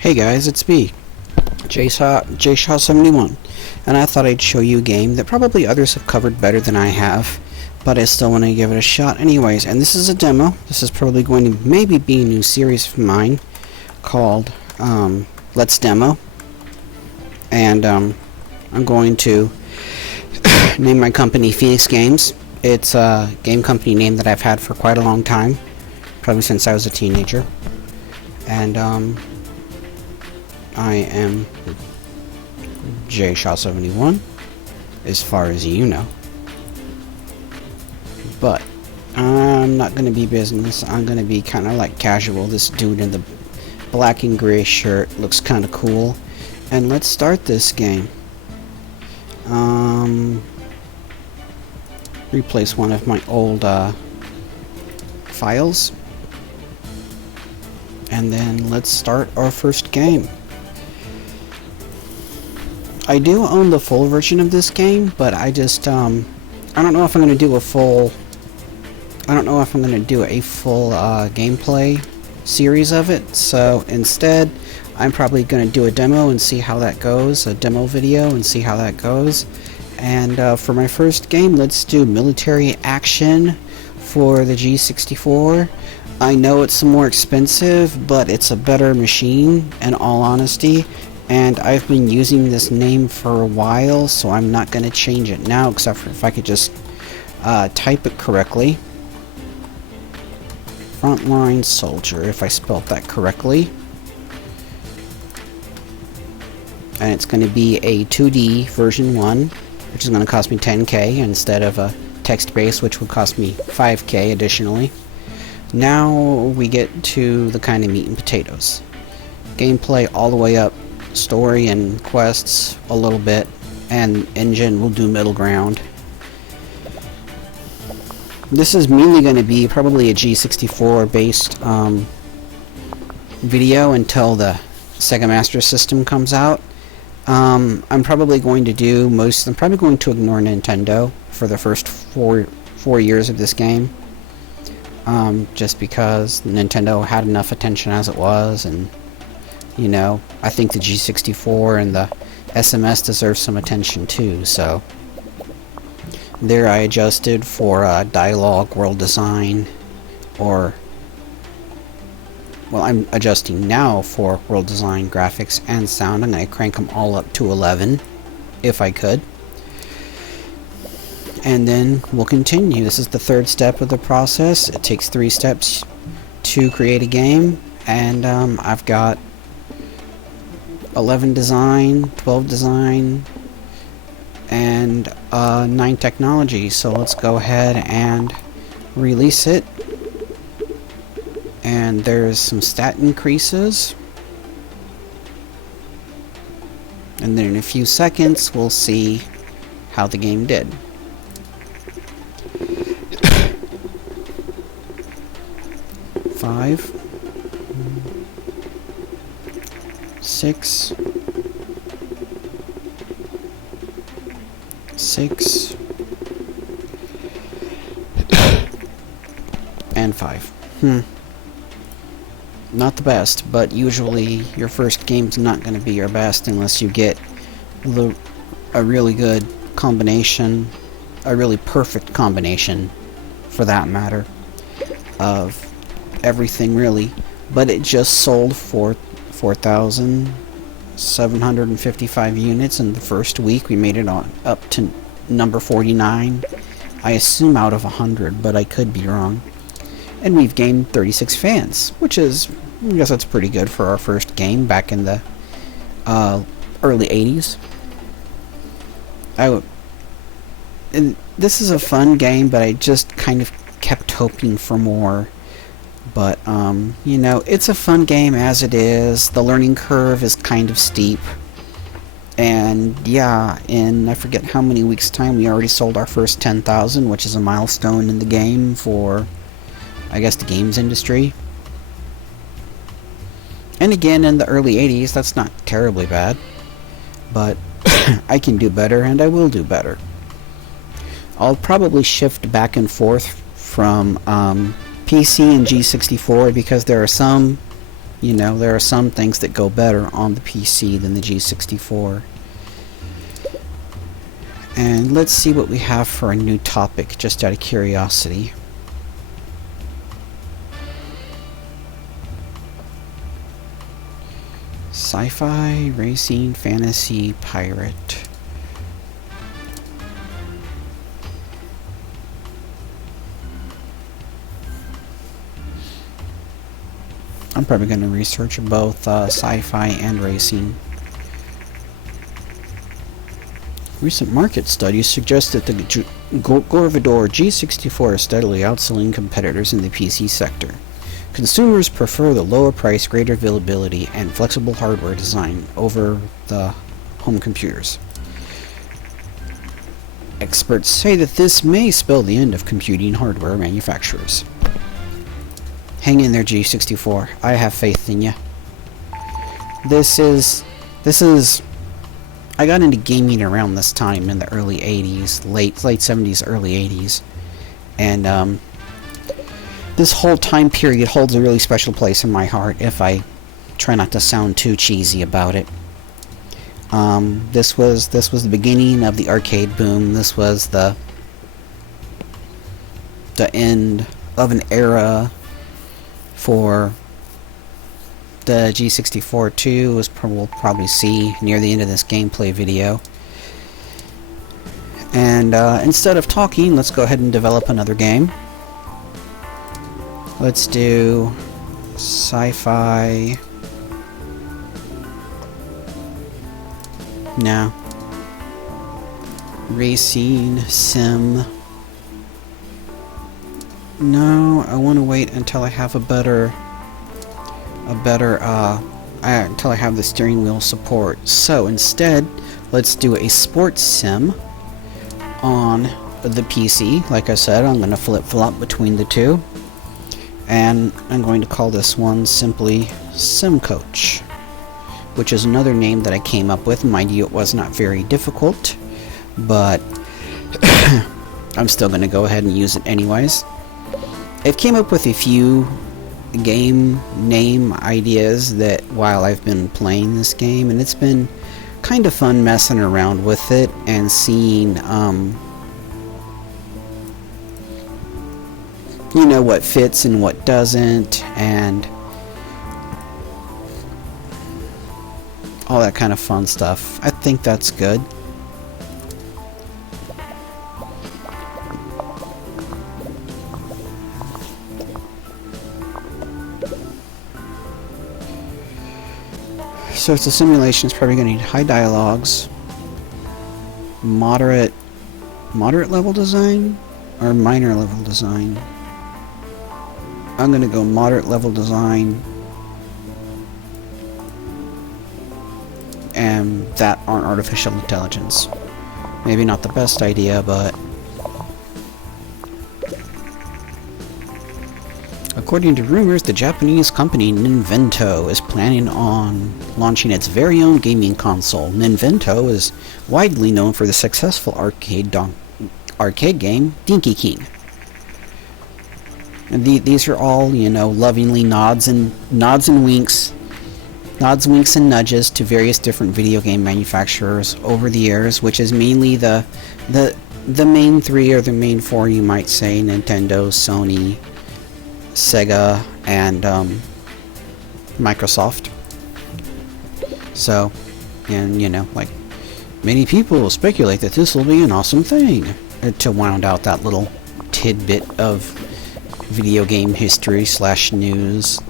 Hey guys, it's me, JShaw71, and I thought I'd show you a game that probably others have covered better than I have, but I still want to give it a shot anyways. And this is a demo. This is probably going to maybe be a new series of mine called Let's Demo, and I'm going to name my company Phoenix Games. It's a game company name that I've had for quite a long time, probably since I was a teenager, and I am JShaw71, as far as you know. But I'm not going to be business. I'm going to be kind of like casual. This dude in the black and gray shirt looks kind of cool. And let's start this game. Replace one of my old files. And then let's start our first game. I do own the full version of this game, but I just I don't know if I'm going to do a full gameplay series of it. So instead, I'm probably going to do a demo and see how that goes, a demo video and see how that goes. And for my first game, let's do military action for the G64. I know it's more expensive, but it's a better machine, in all honesty. And I've been using this name for a while, so I'm not going to change it now, except for if I could just type it correctly. Frontline Soldier, if I spelled that correctly. And it's going to be a 2D version 1, which is going to cost me $10K instead of a text-based, which would cost me $5K additionally. Now we get to the kind of meat and potatoes. Gameplay all the way up. Story and quests a little bit, and engine will do middle ground. This is mainly going to be probably a G64 based video until the Sega Master System comes out. I'm probably going to ignore Nintendo for the first four years of this game, just because Nintendo had enough attention as it was, and you know, I think the G64 and the SMS deserve some attention too, so there I adjusted for dialogue, world design, or, well, I'm adjusting now for world design, graphics, and sound. I'm going to crank them all up to 11, if I could. And then we'll continue. This is the third step of the process. It takes 3 steps to create a game, and I've got 11 design, 12 design, and 9 technology. So let's go ahead and release it. And there's some stat increases. And then in a few seconds we'll see how the game did. Five. 6 and 5. Not the best, but usually your first game's not going to be your best unless you get a really good combination, a really perfect combination for that matter, of everything really. But it just sold for 4,755 units in the first week. We made it up to number 49. I assume out of 100, but I could be wrong. And we've gained 36 fans, which is, I guess that's pretty good for our first game back in the early 80s. And this is a fun game, but I just kind of kept hoping for more. But, you know, it's a fun game as it is. The learning curve is kind of steep. And, yeah, in I forget how many weeks' time, we already sold our first 10,000, which is a milestone in the game for, I guess, the games industry. And again, in the early 80s, that's not terribly bad. But I can do better, and I will do better. I'll probably shift back and forth from PC and G64 because there are some You know, there are some things that go better on the PC than the G64. And let's see what we have for a new topic, just out of curiosity. Sci-fi, racing, fantasy, pirate. I'm probably going to research both sci-fi and racing. Recent market studies suggest that the Gorvador G64 is steadily outselling competitors in the PC sector. Consumers prefer the lower price, greater availability, and flexible hardware design over the home computers. Experts say that this may spell the end of computing hardware manufacturers. Hang in there, G64. I have faith in you. This is... I got into gaming around this time in the early 80s, late 70s, early 80s. And, this whole time period holds a really special place in my heart, if I try not to sound too cheesy about it. This was the beginning of the arcade boom. This was the end of an era for the G64 too, as we'll probably see near the end of this gameplay video. And instead of talking, let's go ahead and develop another game. Let's do sci-fi. No. Racing, sim. No, I want to wait until I have until I have the steering wheel support. So instead, let's do a sports sim on the PC. Like I said, I'm going to flip-flop between the two. And I'm going to call this one simply Sim Coach, which is another name that I came up with. Mind you, it was not very difficult, but I'm still going to go ahead and use it anyways. I've came up with a few game name ideas that while I've been playing this game, and it's been kind of fun messing around with it and seeing you know, what fits and what doesn't, and all that kind of fun stuff. I think that's good. So it's a simulation. It's probably going to need high dialogues, moderate level design, or minor level design. I'm going to go moderate level design, and that on artificial intelligence. Maybe not the best idea, but according to rumors, the Japanese company Ninvento is planning on launching its very own gaming console. Ninvento is widely known for the successful arcade game Dinky King. And these are all, you know, lovingly nods and winks, winks and nudges to various different video game manufacturers over the years, which is mainly the main three or the main four, you might say: Nintendo, Sony, Sega, and Microsoft. So, and you know, like, many people speculate that this will be an awesome thing, to round out that little tidbit of video game history / news.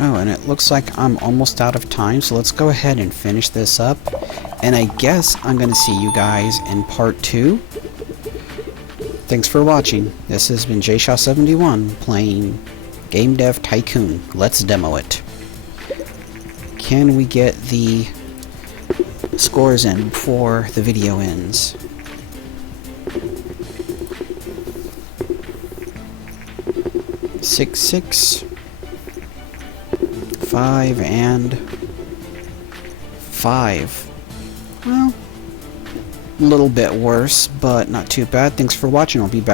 Oh, and it looks like I'm almost out of time, so let's go ahead and finish this up. And I guess I'm going to see you guys in part 2. Thanks for watching. This has been JShaw71 playing Game Dev Tycoon. Let's demo it. Can we get the scores in before the video ends? Six, 5, and 5. Well, little bit worse, but not too bad. Thanks for watching. I'll be back